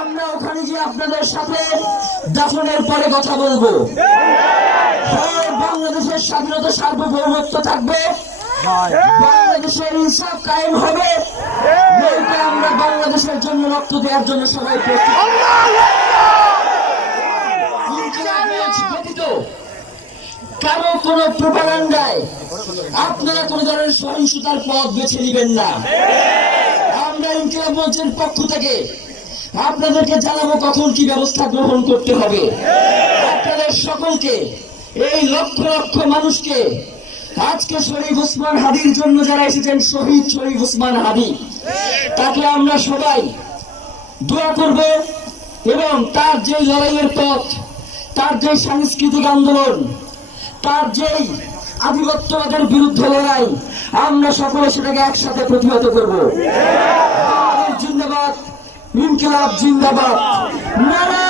আমরা ওখানে গিয়ে আপনাদের সাথে দাফনের পরে কথা বলবো। বাংলাদেশের স্বাধীনতা সার্বভৌমত্ব থাকবে, বাংলাদেশের ইনসাফ কায়েম হবে, আমরা বাংলাদেশের জন্য রক্ত দেওয়ার জন্য সবাই প্রস্তুত। ব্যতীত কারো কোন প্রোপাগান্ডায় আপনারা কোন ধরনের সহিংসতার পথ বেছে নেবেন না। আমরা ইনকিলাব মঞ্চের পক্ষ থেকে আপনাদেরকে জানাবো কখন কি ব্যবস্থা গ্রহণ করতে হবে। আপনাদের সকলকে, এই লক্ষ লক্ষ মানুষকে, আজকে শরীফ ওসমান হাদির জন্য যারা এসেছেন, শহীদ শরীফ ওসমান হাদি, তাকে আমরা সবাই দোয়া করব এবং তার যে লড়াইয়ের পথ, তার যে সাংস্কৃতিক আন্দোলন, তার যেই আধিপত্যবাদের বিরুদ্ধে লড়াই, আমরা সকলে সেটাকে একসাথে প্রতিহত করব। জিন্দাবাদ, ইনকিলাব জিন্দাবাদ, নারা